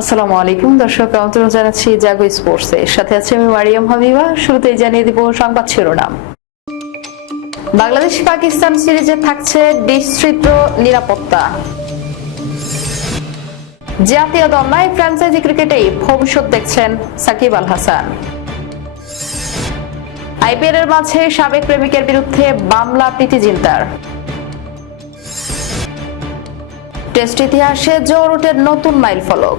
আসসালামু আলাইকুম, দর্শক, আমন্ত্রণ জানাচ্ছি জাগো স্পোর্টসে। সাথে আছে আমি মারিয়াম হাবিবা, শুরুতেই জানিয়ে দিব সংবাদ শিরোনাম। বাংলাদেশ পাকিস্তান সিরিজে থাকছে বিস্তৃত নিরাপত্তা। জাতীয় দল নয় ফ্র্যাঞ্চাইজি ক্রিকেটেই ভবিষ্যৎ দেখছেন সাকিব আল হাসান। আইপিএল এর মাঝে সাবেক প্রেমিকের বিরুদ্ধে মামলা প্রীতি জিন্তার। টেস্ট ইতিহাসে জোর রুটের নতুন মাইল ফলক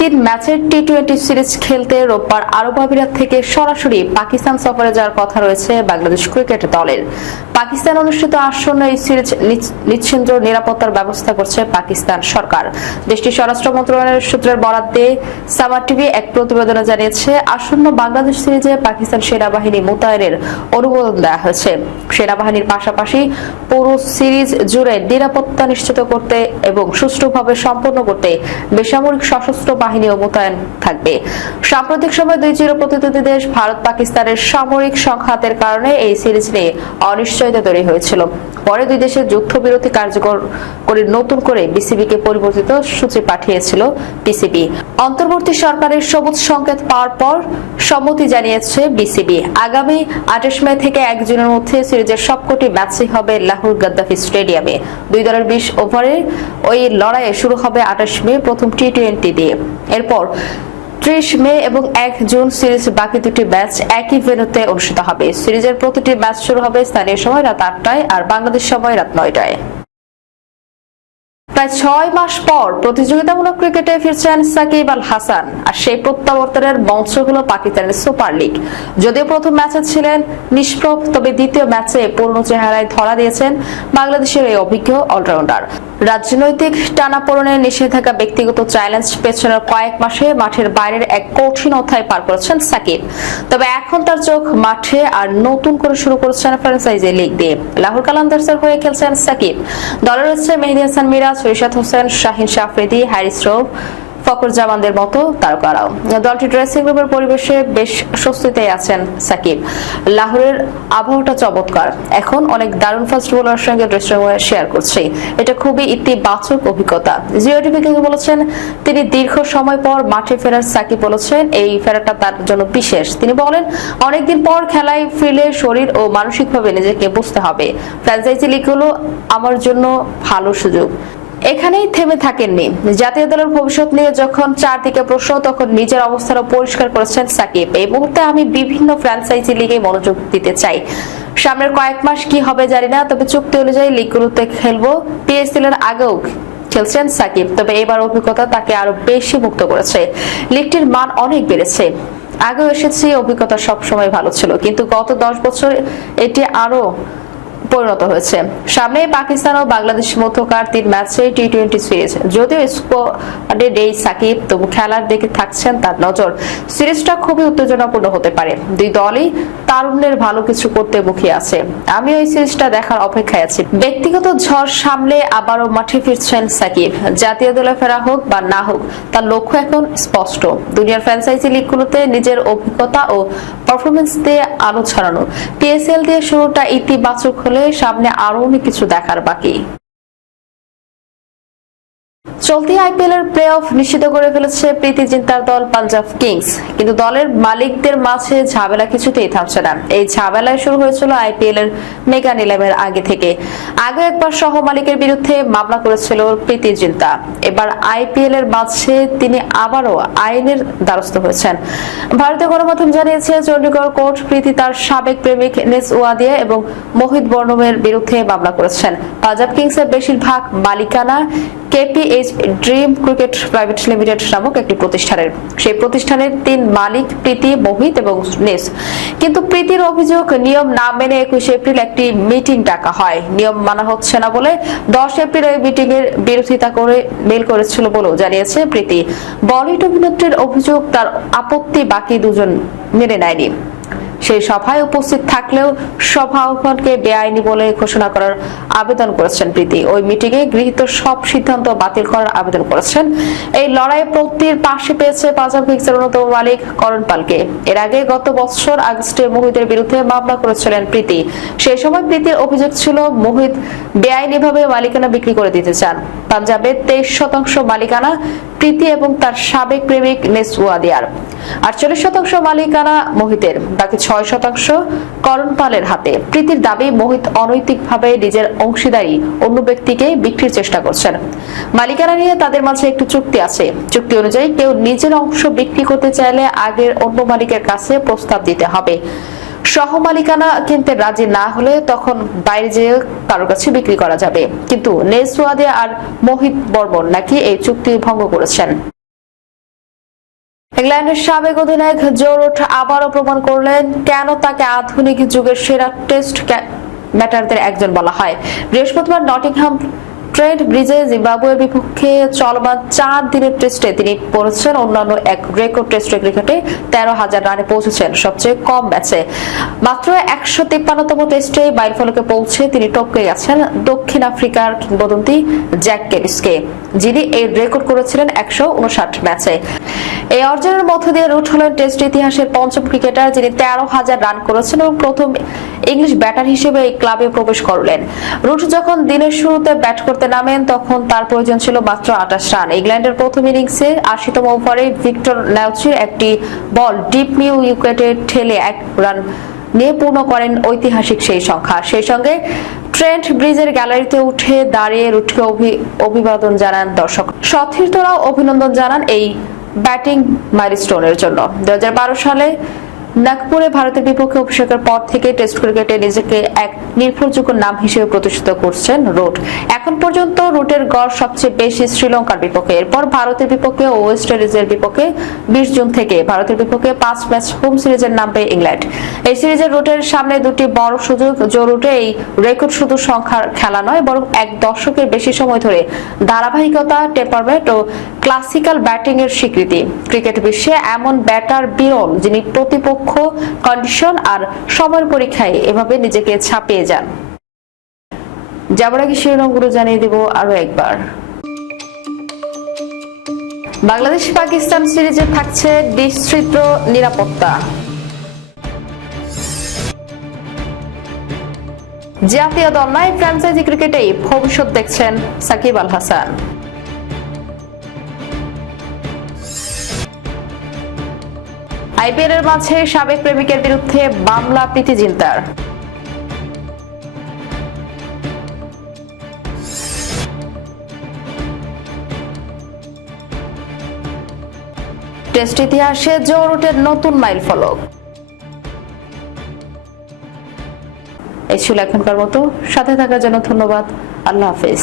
তিন ম্যাচের টি টোয়েন্টি সিরিজ খেলতে রোববার আরব আমিরাত থেকে সরাসরি পাকিস্তান সফরে যাওয়ার কথা রয়েছে বাংলাদেশ ক্রিকেট দলের। পাকিস্তান অনুষ্ঠিত আসন্ন এই সিরিজ নিচ- নিশ্চিন্দ্র নিরাপত্তার ব্যবস্থা করছে পাকিস্তান সরকার। দেশটির স্বরাষ্ট্র মন্ত্রণালয়ের সূত্রের বরাদ দিয়ে সামার টিভি এক প্রতিবেদনে জানিয়েছে, আসন্ন বাংলাদেশ সিরিজে পাকিস্তান সেনাবাহিনী মোতায়েনের অনুমোদন দেওয়া হয়েছে। সেনাবাহিনীর পাশাপাশি পুরো সিরিজ জুড়ে নিরাপত্তা নিশ্চিত করতে এবং সুষ্ঠুভাবে সম্পন্ন করতে বেসামরিক সশস্ত্র বাহিনীও মোতায়েন থাকবে। সাম্প্রতিক সময় দুই চির প্রতিদ্বন্দ্বী দেশ ভারত, পাকিস্তানের সামরিক সংঘাতের কারণে এই সিরিজ নিয়ে অনিশ্চয়তা তৈরি হয়েছিল। পরে দুই দেশের যুদ্ধবিরতি কার্যকর করে নতুন করে বিসিবিকে পরিবর্তিত সূচি পাঠিয়েছিল পিসিবি অন্তর্বর্তী সরকারের সবুজ সংকেত পাওয়ার পর সম্মতি জানিয়েছে বিসিবি। আগামী আঠাশ মে থেকে এক জুনের মধ্যে সিরিজের সবকটি ম্যাচই হবে লাহোর গাদ্দাফি স্টেডিয়ামে। দুই দলের বিশ ওভারে ওই লড়াইয়ে শুরু হবে আঠাশ মে প্রথম টি টোয়েন্টি দিয়ে। এরপর ত্রিশ মে এবং এক জুন সিরিজ বাকি দুটি ম্যাচ একই ভেন্যুতে অনুষ্ঠিত হবে। সিরিজের প্রতিটি ম্যাচ শুরু হবে স্থানীয় সময় রাত আটটায় আর বাংলাদেশ সময় রাত নয়টায়। প্রায় ছয় মাস পর প্রতিযোগিতামূলক ক্রিকেটে ফিরছেন সাকিব আল হাসান আর সেই প্রত্যাবর্তনের মঞ্চ হলো পাকিস্তানের সুপার লিগ। যদিও প্রথম ম্যাচে ছিলেন নিষ্প্রভ, তবে দ্বিতীয় ম্যাচে পূর্ণ চেহারায় ধরা দিয়েছেন বাংলাদেশের এই অভিজ্ঞ অলরাউন্ডার। রাজনৈতিক টানাপোড়নে নিষেধাজ্ঞা ব্যক্তিগত চ্যালেঞ্জ পেছনের কয়েক মাসে মাঠের বাইরের এক কঠিন অধ্যায় পার করেছেন সাকিব। তবে এখন তার চোখ মাঠে আর নতুন করে শুরু করেছেন ফ্র্যাঞ্চাইজি লিগ দিয়ে। লাহোর কালান্দার্সের হয়ে খেলছেন সাকিব। দলের রয়েছে মেহেদি হাসান মিরাজ, রিশাদ হোসেন, শাহিন শাফরিদি হ্যারিস রোভ ফকর জামানদের মতো তারকারাও। দলটি ড্রেসিং রুমের পরিবেশে বেশ স্বস্তিতে আছেন সাকিব। লাহোরের আবহাওয়াটা চমৎকার। এখন অনেক দারুণ ফাস্ট বোলার সঙ্গে ড্রেসিং রুমে শেয়ার করছি। এটা খুবই ইতিবাচক অভিজ্ঞতা। জিও টিভিকে বলেছেন? তিনি দীর্ঘ সময় পর মাঠে ফেরার সাকিব বলেছেন, এই ফেরাটা তার জন্য বিশেষ। তিনি বলেন, অনেকদিন পর খেলায় ফিরলে শরীর ও মানসিকভাবে নিজেকে বুঝতে হবে। ফ্র্যাঞ্চাইজি লিগ হলো আমার জন্য ভালো সুযোগ। এখানেই থেমে থাকেননি। জাতীয় দলের ভবিষ্যৎ নিয়ে যখন চারদিকে প্রশ্ন, তখন নিজের অবস্থানও পরিষ্কার করেছেন সাকিব। এই মুহূর্তে আমি বিভিন্ন ফ্র্যাঞ্চাইজি লিগে মনোযোগ দিতে চাই। সামনের কয়েক মাস কি হবে জানি না, তবে চুক্তি অনুযায়ী লিগগুলোতে খেলব। পিএসএল এর আগেও খেলছেন সাকিব, তবে এবার অভিজ্ঞতা তাকে আরও বেশি মুক্ত করেছে। লিগটির মান অনেক বেড়েছে। আগেও এসেছি, অভিজ্ঞতা সবসময় ভালো ছিল। কিন্তু গত দশ বছর এটি আরও পরিণত হয়েছে। সামনে পাকিস্তান ও বাংলাদেশ মধ্যকার তিন ম্যাচে টি টোয়েন্টি সিরিজ। যদিও স্কোয়াডে ডেই সাকিব, তবু খেলার দিকে থাকছেন তার নজর। সিরিজটা খুবই উত্তেজনাপূর্ণ হতে পারে। দুই দলই তারুণ্যের ভালো কিছু করতে মুখিয়ে আছে। আমি ওই সিরিজটা দেখার অপেক্ষায় আছি। ব্যক্তিগত ঝড় সামলে আবারও মাঠে ফিরছেন সাকিব। জাতীয় দলে ফেরা হোক বা না হোক, তার লক্ষ্য এখন স্পষ্ট। দুনিয়ার ফ্র্যাঞ্চাইজি লিগগুলোতে নিজের অভিজ্ঞতা ও পারফরমেন্স দিয়ে আলো ছড়ানো। পিএসএল দিয়ে শুরুটা ইতিবাচক হলে সামনে আরও অনেক কিছু দেখার বাকি। চলতি আইপিএল এর প্লে অফ নিশ্চিত করে ফেলেছে প্রীতি জিন্তার দল পাঞ্জাব কিংস। কিন্তু দলের মালিকদের মাঝে ঝামেলা কিছুতেই থামছে না। এই ঝামেলায় শুরু হয়েছিল আইপিএল এর মেগা নিলামের আগে থেকে। আগে একবার সহ মালিকের বিরুদ্ধে মামলা করেছিল প্রীতি জিন্তা। এবার আইপিএল এর মাঝে তিনি আবারও আইনের দ্বারস্থ হয়েছেন। ভারতীয় গণমাধ্যম জানিয়েছে চণ্ডীগড় কোর্ট প্রীতি তার সাবেক প্রেমিক নেস ওয়াদিয়া এবং মোহিত বর্ণমের বিরুদ্ধে মামলা করেছেন। পাঞ্জাব কিংসের বেশিরভাগ মালিকানা KPH dream cricket private limited নামক একটি প্রতিষ্ঠানের। সেই প্রতিষ্ঠানের তিন মালিক প্রীতি, মোহিত এবং নেস কিন্তু প্রীতির অভিযোগ, নিয়ম না মেনে একুশে এপ্রিল একটি মিটিং ডাকা হয়। নিয়ম মানা হচ্ছে না বলে দশ এপ্রিল ওই মিটিং এর বিরোধিতা করে মেল করেছিল বলেও জানিয়েছে প্রীতি। বলিউড অভিনেত্রীর অভিযোগ, তার আপত্তি বাকি দুজন মেনে নেয়নি। সেই সভায় উপস্থিত থাকলেও সভা আহ্বানকে বেআইনি বলে ঘোষণা করার আবেদন করেছেন প্রীতি। ওই মিটিংয়ে গৃহীত সব সিদ্ধান্ত বাতিল করার আবেদন করেছেন। এই লড়াই প্রতির পাশে পেয়েছে পাঞ্জাব কিংসের অন্যতম মালিক করণ পালকে। এর আগে গত বছর আগস্টে মোহিতের বিরুদ্ধে মামলা করেছিলেন প্রীতি। সেই সময় প্রীতির অভিযোগ ছিল, মোহিত বেআইনিভাবে মালিকানা বিক্রি করে দিতে চান। পাঞ্জাবের তেইশ শতাংশ মালিকানা প্রীতি এবং তার সাবেক প্রেমিক নেসুয়াদিয়ার আটচল্লিশ শতাংশ মালিকানা মোহিতের, বাকি ছয় শতাংশ করণ পালের হাতে। প্রীতির দাবি, মোহিত অনৈতিকভাবে নিজের অংশীদারি অন্য ব্যক্তিকে বিক্রির চেষ্টা করছেন। মালিকানা নিয়ে তাদের মাঝে একটি চুক্তি আছে। চুক্তি অনুযায়ী কেউ নিজের অংশ বিক্রি করতে চাইলে আগের অন্য মালিকের কাছে প্রস্তাব দিতে হবে। সহ মালিকানা কিনতে রাজি না হলে তখন বাইরে যেয়ে কারোর কাছে বিক্রি করা যাবে। কিন্তু নেসওয়াদে আর মোহিত বর্মন নাকি এই চুক্তি ভঙ্গ করেছেন। ইংল্যান্ডের সাবেক অধিনায়ক জো রুট আবারও প্রমাণ করলেন কেন তাকে আধুনিক যুগের সেরা টেস্ট ব্যাটারদের একজন বলা হয়। বৃহস্পতিবার নটিংহাম ট্রেন্ট ব্রিজে জিম্বাবুয়ের বিপক্ষে চলমান চার দিনের টেস্টে তিনি পড়েছেন অন্যান্য এক রেকর্ড টেস্টে ক্রিকেটে তেরো হাজার রানে পৌঁছেছেন সবচেয়ে কম ম্যাচে। মাত্র একশো তিপ্পান্নতম টেস্টে বাইর ফলকে পৌঁছে তিনি টপকে গেছেন দক্ষিণ আফ্রিকার কিংবদন্তি জ্যাক কেরিসকে যিনি এই রেকর্ড করেছিলেন একশো উনষাট ম্যাচে। এই অর্জনের মধ্য দিয়ে রুট হলেন টেস্ট ইতিহাসের পঞ্চম ক্রিকেটার, যিনি তেরো হাজার রান করেছেন এবং প্রথম ইংলিশ ব্যাটার হিসেবে এই ক্লাবে প্রবেশ করলেন। রুট যখন দিনের শুরুতে ব্যাট করতে নামেন, তখন তার প্রয়োজন ছিল মাত্র আঠাশ রান। ইংল্যান্ডের প্রথম ইনিংসে আশিতম ওভারে ভিক্টর ন্যাউচির একটি বল ডিপ নিউ উইকেটে ঠেলে এক রান নিয়ে পূর্ণ করেন ঐতিহাসিক সেই সংখ্যা। সেই সঙ্গে ট্রেন্ট ব্রিজের গ্যালারিতে উঠে দাঁড়িয়ে রুটকে অভি- অভিবাদন জানান দর্শক। সতীর্থরাও অভিনন্দন জানান এই ব্যাটিং মাইলস্টোনের জন্য। দু হাজার বারো সালে নাগপুরে ভারতের বিপক্ষে অভিষেকের পর থেকে টেস্ট ক্রিকেটে নিজেকে এক নির্ভরযোগ্য নাম হিসেবে প্রতিষ্ঠিত করছেন রুট এখন পর্যন্ত রুটের গড় সবচেয়ে বেশি শ্রীলঙ্কার বিপক্ষে। এরপর ভারতের বিপক্ষে ও ওয়েস্ট ইন্ডিজের বিপক্ষে বিশ জুন থেকে ভারতের বিপক্ষে পাঁচ ম্যাচ হোম সিরিজের নামবে ইংল্যান্ড। এই সিরিজের রুটের সামনে দুটি বড় সুযোগ জো রুটে এই রেকর্ড শুধু সংখ্যার খেলা নয়, বরং এক দশকের বেশি সময় ধরে ধারাবাহিকতা, টেম্পারমেন্ট ও ক্লাসিক্যাল ব্যাটিং এর স্বীকৃতি। ক্রিকেট বিশ্বে এমন ব্যাটার বিরল যিনি প্রতিপক্ষ কন্ডিশন আর সময়ের পরীক্ষায় এভাবে নিজেকে ছাপিয়ে যান। যাবার আগে শিরোনামগুলো জানিয়ে দেব আরও একবার। বাংলাদেশ পাকিস্তান সিরিজে থাকছে বিস্তৃত নিরাপত্তা। জাতীয় দল নয় ফ্র্যাঞ্চাইজি ক্রিকেটেই ভবিষ্যৎ দেখছেন সাকিব আল হাসান। আইপিএল এর মাঝে সাবেক প্রেমিকের বিরুদ্ধে মামলা প্রীতি জিন্তার। টেস্ট ইতিহাসে জো রুটের নতুন মাইল ফলক। এই ছিল এখনকার মতো। সাথে থাকার জন্য ধন্যবাদ। আল্লাহ হাফেজ।